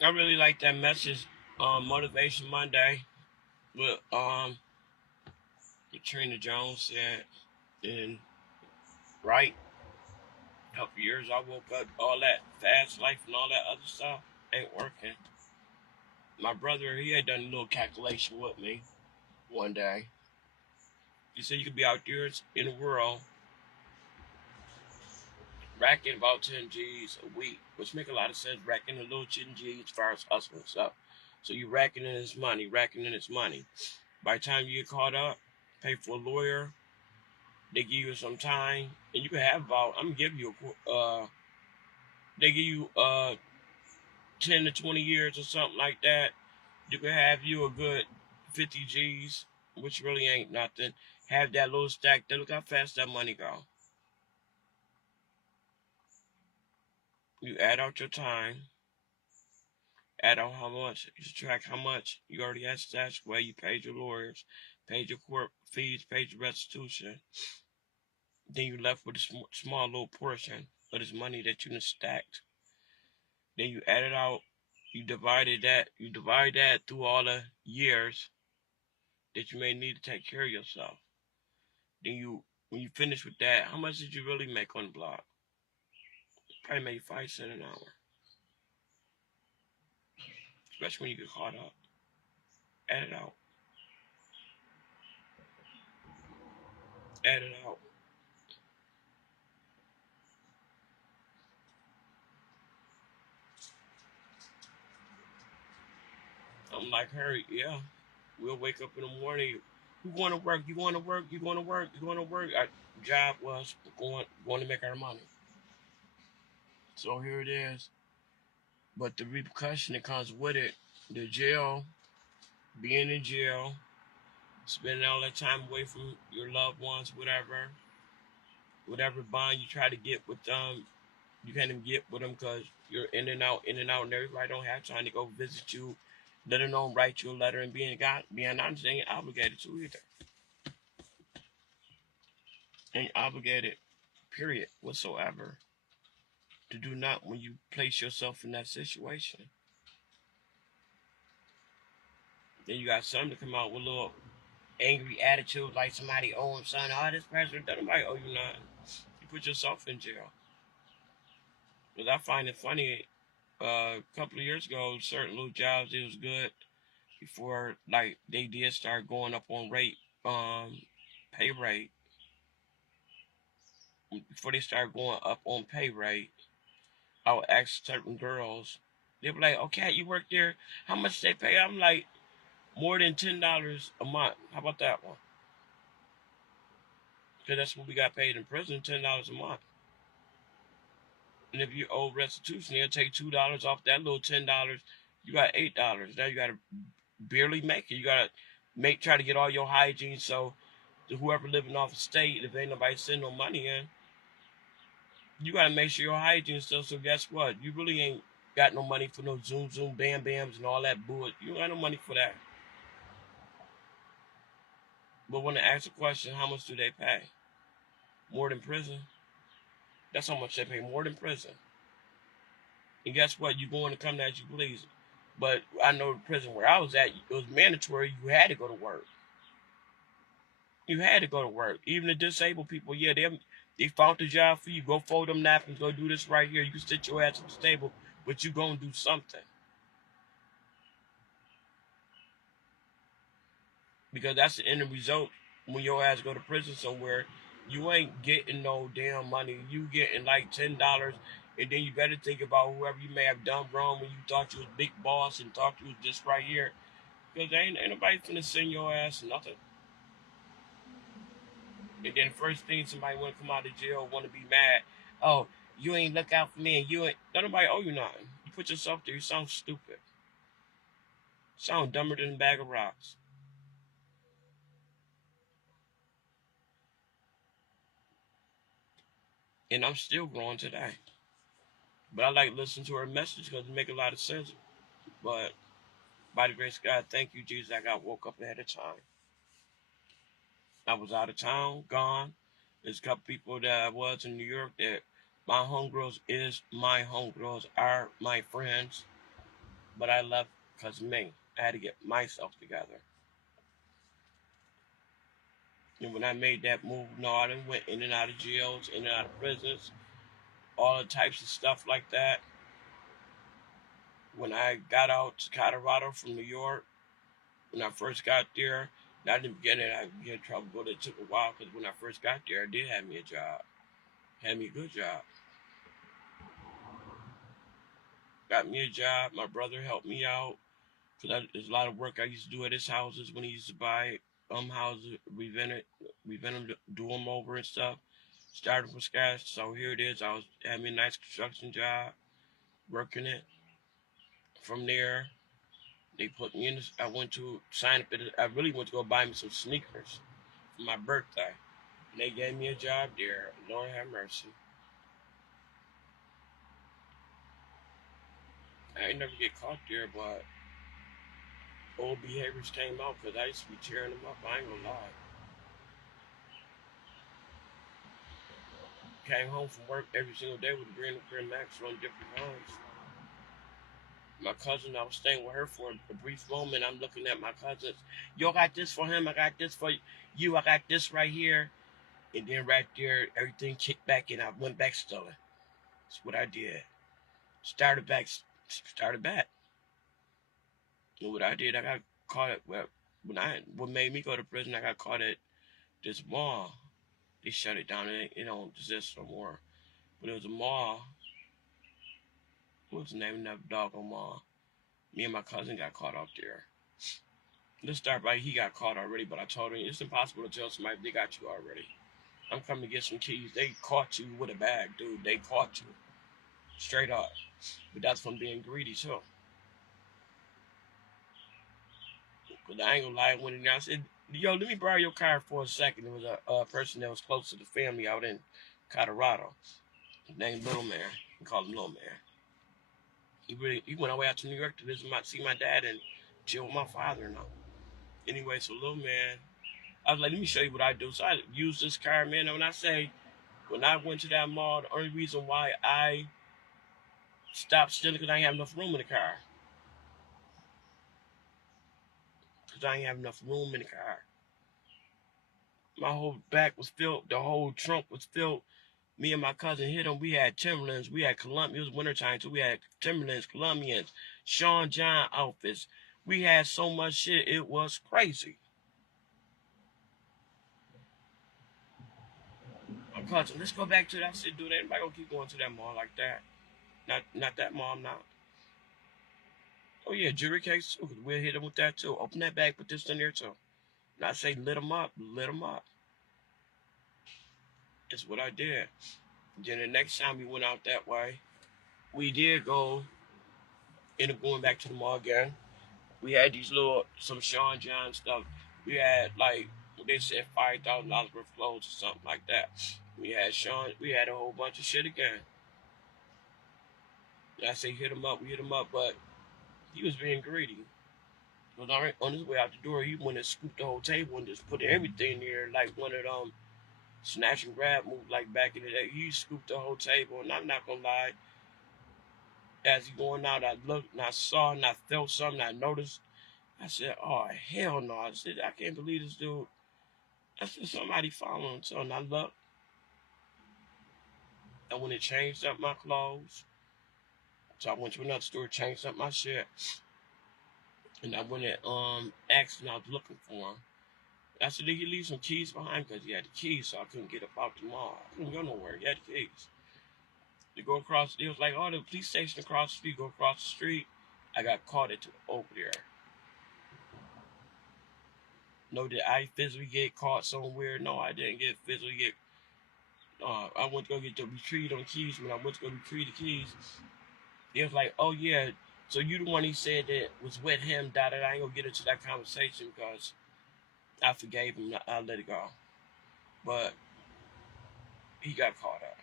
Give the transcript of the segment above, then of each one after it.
I really like that message, Motivation Monday, with Katrina Jones said, and right, a couple years I woke up, all that fast life and all that other stuff ain't working. My brother, he had done a little calculation with me one day. He said you could be out there in the world racking about 10 G's a week, which make a lot of sense, racking a little 10 G's as far as hustling stuff. So you racking in his money, racking in his money. By the time you get caught up, pay for a lawyer, they give you some time, and you can have about, I'm gonna give you they give you 10 to 20 years or something like that. You can have you a good 50 G's, which really ain't nothing. Have that little stack there. Look how fast that money go. You add out your time, add out how much, you subtract how much you already had stashed away. You paid your lawyers, paid your court fees, paid your restitution. Then you left with a small little portion of this money that you done stacked. Then you add it out. You divide that through all the years that you may need to take care of yourself. Then when you finish with that, how much did you really make on the block? Probably made 5 cents an hour, especially when you get caught up. Add it out. Add it out. I'm like her, yeah. We'll wake up in the morning. You going to work? You going to work? You going to work? You going to work? Our job was going to make our money. So here it is. But the repercussion that comes with it, the jail, being in jail, spending all that time away from your loved ones, whatever bond you try to get with them, you can't even get with them because you're in and out, and everybody don't have time to go visit you, let alone write you a letter, and being honest, they ain't obligated to either. Ain't obligated, period, whatsoever, to do not when you place yourself in that situation. Then you got some to come out with a little angry attitude like somebody owe him something. Oh, this person, don't nobody owe you nothing. You put yourself in jail. Because I find it funny, a couple of years ago, certain little jobs, it was good before, like, they did start going up on pay rate. Before they start going up on pay rate, I would ask certain girls, they were like, okay, you work there, how much they pay? I'm like, more than $10 a month. How about that one? Because that's what we got paid in prison, $10 a month. And if you owe restitution, they'll take $2 off that little $10. You got $8. Now you gotta barely make it. You gotta try to get all your hygiene. So whoever living off the state, if ain't nobody sending no money in, you gotta make sure your hygiene stuff. So guess what? You really ain't got no money for no zoom bam bams and all that bull. You don't got no money for that. But when they ask the question, how much do they pay? More than prison? That's how much they pay. More than prison. And guess what? You going to come as you please. But I know the prison where I was at, it was mandatory. You had to go to work. You had to go to work. Even the disabled people, yeah, they found the job for you. Go fold them napkins. Go do this right here. You can sit your ass at the table, but you gonna do something because that's the end result. When your ass go to prison somewhere, you ain't getting no damn money. You getting like $10, and then you better think about whoever you may have done wrong when you thought you was big boss and thought you was just right here. Because ain't nobody finna send your ass nothing. And then first thing somebody want to come out of jail want to be mad. Oh, you ain't look out for me, and you ain't. Don't nobody owe you nothing. You put yourself there. You sound stupid. Sound dumber than a bag of rocks. And I'm still growing today. But I like listening to her message because it make a lot of sense. But by the grace of God, thank you, Jesus. I got woke up ahead of time. I was out of town, gone. There's a couple people that I was in New York that my homegirls are my friends. but I left because me. I had to get myself together. And when I made that move, no, I done went in and out of jails, in and out of prisons, all the types of stuff like that. When I got out to Colorado from New York, when I first got there, not in the beginning, I get in trouble, but it took a while because when I first got there, I did have me a job, had me a good job. Got me a job. My brother helped me out because there's a lot of work I used to do at his houses when he used to buy houses, revent them, do them over and stuff. Started from scratch. So here it is. I was had me a nice construction job, working it. From there, they put me in. I went to sign up. I really went to go buy me some sneakers for my birthday. And they gave me a job there. Lord have mercy. I ain't never get caught there, but old behaviors came out because I used to be tearing them up. I ain't gonna lie. Came home from work every single day with a brand new pair of Max on different guns. My cousin, I was staying with her for a brief moment. I'm looking at my cousins. Yo, I got this for him. I got this for you. I got this right here. And then right there, everything kicked back and I went back stealing. That's what I did. Started back. And what I did, I got caught at, well, what made me go to prison, I got caught at this mall. They shut it down. It don't exist no more. But it was a mall. What was the name of that doggone mall? Me and my cousin got caught out there. Let's start by he got caught already, but I told him it's impossible to tell somebody they got you already. I'm coming to get some keys. They caught you with a bag, dude. They caught you. Straight up. But that's from being greedy, too. Because I ain't gonna lie, when I said, yo, let me borrow your car for a second. There was a person that was close to the family out in Colorado. Named Little Man. We call him Little Man. He went all the way out to New York to see my dad and chill with my father and all. Anyway, so Little Man, I was like, let me show you what I do. So I used this car, man. And when I went to that mall, the only reason why I stopped stealing because I didn't have enough room in the car. Because I didn't have enough room in the car. My whole back was filled. The whole trunk was filled. Me and my cousin hit him. We had Timberlands. We had Columbia. It was wintertime, so we had Timberlands, Columbians, Sean John outfits. We had so much shit. It was crazy. My cousin, let's go back to that. I said, dude, anybody gonna keep going to that mall like that? Not that mall, not. Oh yeah, jewelry case too. Cause we'll hit him with that too. Open that bag, put this in there too. And I say, lit him up, lit him up. That's what I did. Then the next time we went out that way, we did end up going back to the mall again. We had some Sean John stuff. We had like, they said $5,000 worth of clothes or something like that. We had a whole bunch of shit again. And I say hit him up, we hit him up, but he was being greedy. Because on his way out the door, he went and scooped the whole table and just put everything there like one of them snatch and grab moves like back in the day. He scooped the whole table, and I'm not gonna lie. As he going out, I looked and I saw and I felt something. I noticed. I said, "Oh hell no!" I said, "I can't believe this dude." I said, "Somebody following him." So and I looked. And when it changed up my clothes, so I went to another store, changed up my shit, and I went and asked and I was looking for him. I said, did he leave some keys behind? Because he had the keys, so I couldn't get up out the mall. I couldn't go nowhere. He had the keys. To go across, it was like, oh, the police station across the street. Go across the street. I got caught over there. No, did I physically get caught somewhere? No, I didn't physically get. I went to go get the retrieve on keys. When I went to go retrieve the keys, it was like, oh yeah, so you the one he said that was with him. I ain't gonna get into that conversation because I forgave him. I let it go. But he got caught up.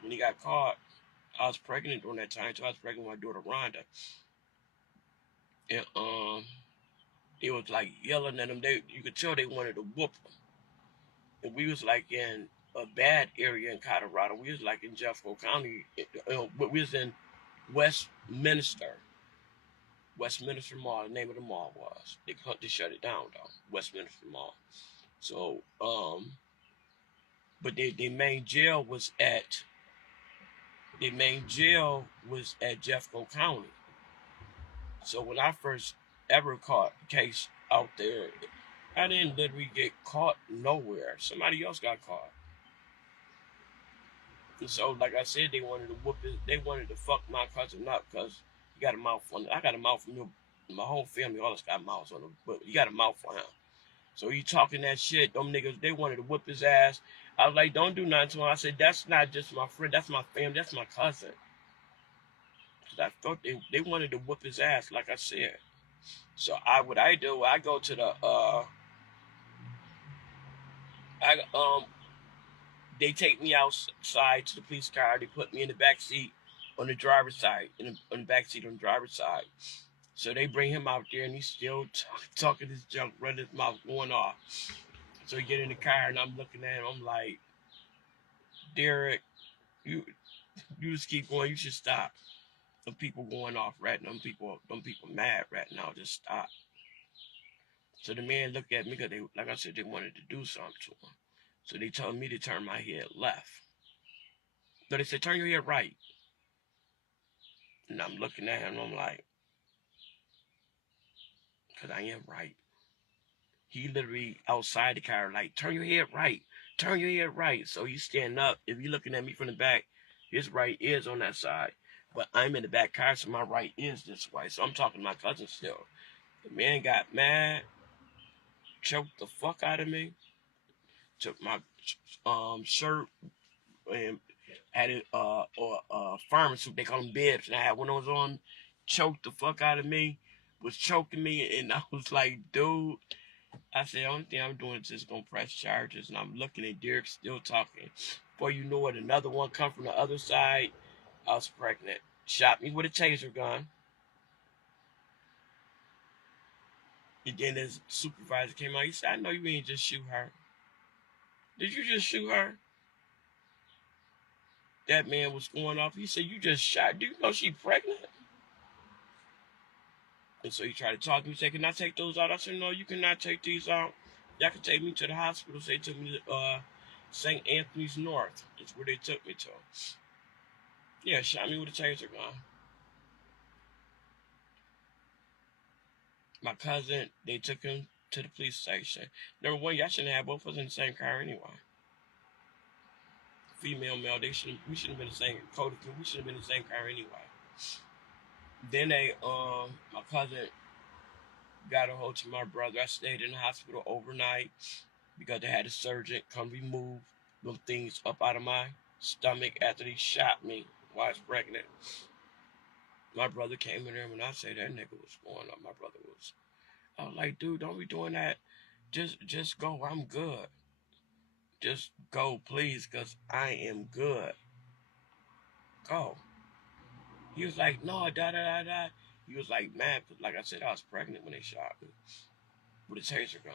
When he got caught, I was pregnant during that time, so I was pregnant with my daughter Rhonda. And it was like yelling at them. You could tell they wanted to whoop them. And we was like in a bad area in Colorado. We was like in Jeffco County. We was in Westminster. Westminster Mall, the name of the mall was. They shut it down though. Westminster Mall. So, but their main jail was at Jeffco County. So when I first ever caught a case out there, I didn't literally get caught nowhere. Somebody else got caught. And so, like I said, they wanted to whoop it. They wanted to fuck my cousin up because he got a mouth on. I got a mouth on him. My whole family, all us got mouths on him, but you got a mouth on him. So he talking that shit. Them niggas, they wanted to whip his ass. I was like, don't do nothing to him. I said, that's not just my friend. That's my family. That's my cousin. Cause I thought they wanted to whip his ass, like I said. So what I do, I go to the I they take me outside to the police car. They put me in the back seat on the driver's side, on the back seat on the driver's side. So they bring him out there, and he's still talking his junk, running his mouth, going off. So he get in the car, and I'm looking at him. I'm like, Derek, you just keep going. You should stop. Them people going off right now. Them people mad right now. Just stop. So the man looked at me because they, like I said, they wanted to do something to him. So they told me to turn my head left. So they said, turn your head right. And I'm looking at him, and I'm like, because I am right. He literally outside the car, like, turn your head right. Turn your head right. So he's standing up. If you're looking at me from the back, his right is on that side. But I'm in the back car, so my right is this way. So I'm talking to my cousin still. The man got mad, choked the fuck out of me, took my shirt, and had it farmer suit. They call them bibs, and I had one of those on. Choked the fuck out of me, was choking me, and I was like, dude. I said, the only thing I'm doing is just gonna press charges, and I'm looking at Derek still talking. Before you know it, another one come from the other side. I was pregnant. Shot me with a taser gun. And then his supervisor came out. He said, I know you ain't just shoot her. Did you just shoot her? That man was going off. He said, you just shot. Do you know she pregnant? And so he tried to talk to me. He said, can I take those out? I said, no, you cannot take these out. Y'all can take me to the hospital. So they took me to St. Anthony's North. That's where they took me to. Yeah, shot me with a taser gun. My cousin, they took him to the police station. Number one, y'all shouldn't have both of us in the same car anyway. Female, male, we shouldn't have been the same code. We should have been in the same car anyway. Then my cousin got a hold to my brother. I stayed in the hospital overnight because they had a surgeon come remove them things up out of my stomach after they shot me while I was pregnant. My brother came in there, and when I say that nigga was going up, I was like, dude, don't be doing that. Just go. I'm good. Just go, please, because I am good. Go. He was like, no, da. He was like, man, like I said, I was pregnant when they shot me with a taser gun.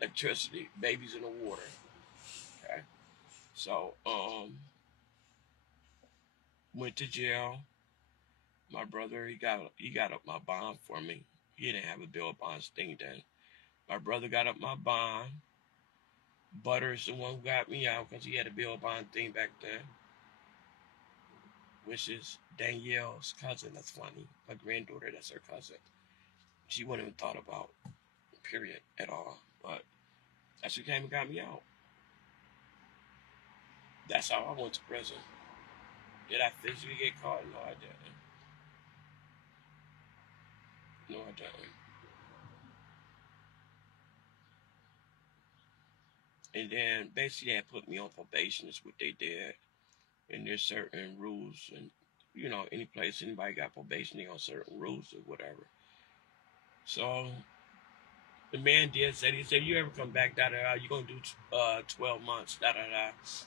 Electricity, babies in the water. Okay. So, went to jail. My brother, he got up my bond for me. He didn't have a bill of bonds thing then. My brother got up my bond. Butter's the one who got me out because he had a bill of bond thing back then. Which is Danielle's cousin. That's funny. My granddaughter, that's her cousin. She wouldn't even thought about, period, at all. But that's who came and got me out. That's how I went to prison. Did I physically get caught? No, I didn't. No, I didn't. And then basically they put me on probation is what they did. And there's certain rules, and any place anybody got probation, they on certain rules or whatever. So the man did say, he said, you ever come back, you're gonna do 12 months,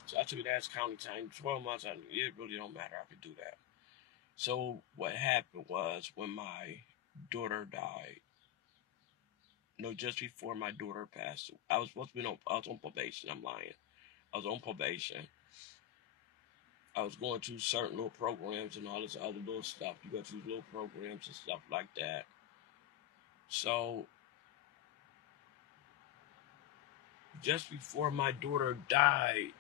So I took it as county time. 12 months, it really don't matter, I could do that. So what happened was when my daughter died, just before my daughter passed, I was on probation. I'm lying. I was on probation. I was going to certain little programs and all this other little stuff. You go through little programs and stuff like that. So just before my daughter died,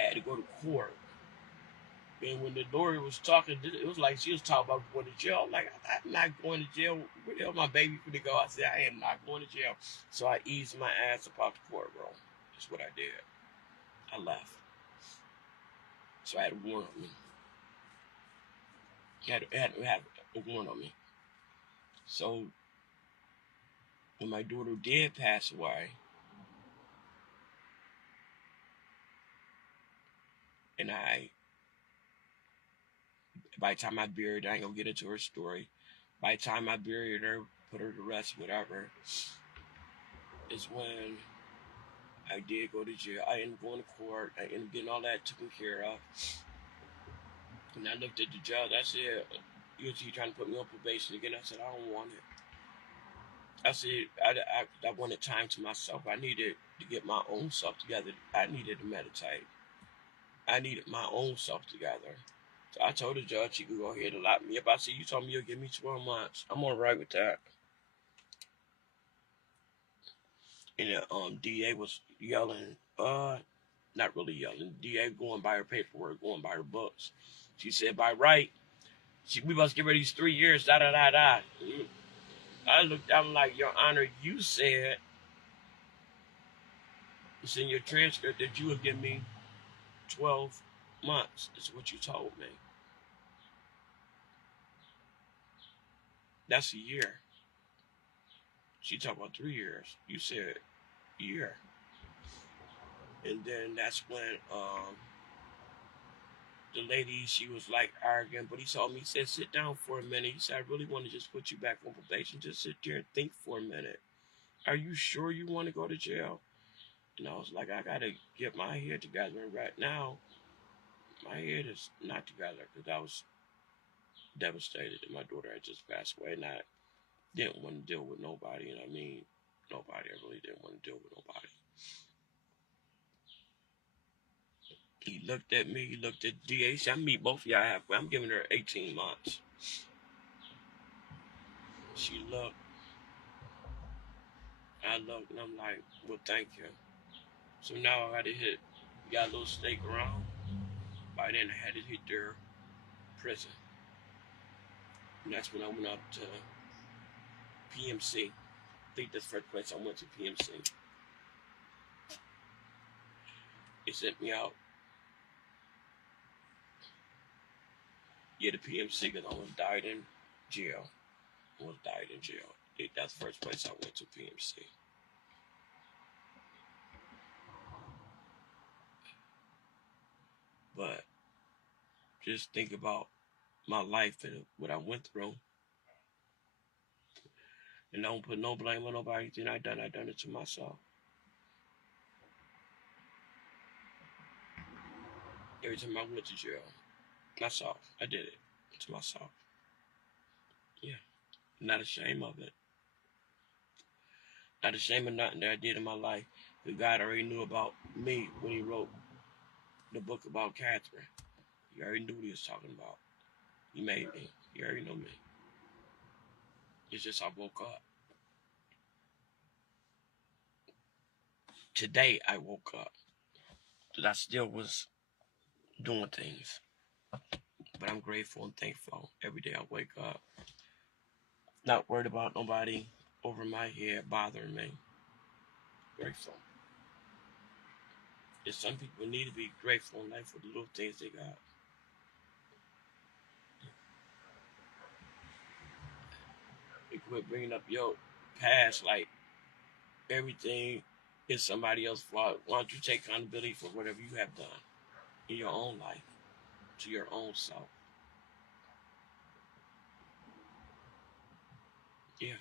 I had to go to court. And when the lawyer was talking, it was like she was talking about going to jail. I'm like, I'm not going to jail. Where the hell my baby finna go? I said, I am not going to jail. So I eased my ass up out the courtroom. That's what I did. I left. So I had a warrant on me. I had to have a warrant on me. So when my daughter did pass away, and by the time I buried her, I ain't gonna get into her story. By the time I buried her, put her to rest, whatever, is when I did go to jail. I ended up going to court. I ended up getting all that taken care of. And I looked at the judge. I said, he trying to put me on probation again. I said, I don't want it. I said, I wanted time to myself. I needed to get my own self together. I needed to meditate. I needed my own self together. So I told the judge he could go ahead and lock me up. I said, you told me you'll give me 12 months. I'm all right with that. And the DA was yelling, not really yelling. DA going by her paperwork, going by her books. She said, by right, we must give her these 3 years, da da da da. I looked, I'm like, Your Honor, you said, it's in your transcript that you would give me 12 months. That's what you told me. That's a year. She talked about 3 years. You said a year. And then that's when the lady, she was like arguing, but he told me, he said, sit down for a minute. He said, I really want to just put you back on probation. Just sit there and think for a minute. Are you sure you want to go to jail? And I was like, I got to get my head together. And right now, my head is not together because I was devastated that my daughter had just passed away. And I didn't want to deal with nobody. And I mean, nobody. I really didn't want to deal with nobody. He looked at me. He looked at DA. I meet both of y'all halfway. I'm giving her 18 months. She looked. I looked, and I'm like, well, thank you. So now I got to hit. Got a little stake around. By then, I had to hit their prison. And that's when I went up to PMC. I think that's the first place I went to, PMC. They sent me out. Yeah, the PMC, because I almost died in jail. Almost died in jail. That's the first place I went to, PMC. But just think about my life and what I went through. And I don't put no blame on nobody. Then I done it to myself. Every time I went to jail, myself, I did it to myself. Yeah, not ashamed of it. Not ashamed of nothing that I did in my life. Because God already knew about me when he wrote the book about Catherine. He already knew what he was talking about. He made me. He already knew me. It's just I woke up. Today I woke up. Because I still was doing things. But I'm grateful and thankful. Every day I wake up. Not worried about nobody over my head bothering me. Grateful. And some people need to be grateful in life for the little things they got. You quit bringing up your past like everything is somebody else's fault. Why don't you take accountability for whatever you have done in your own life, to your own self? Yeah.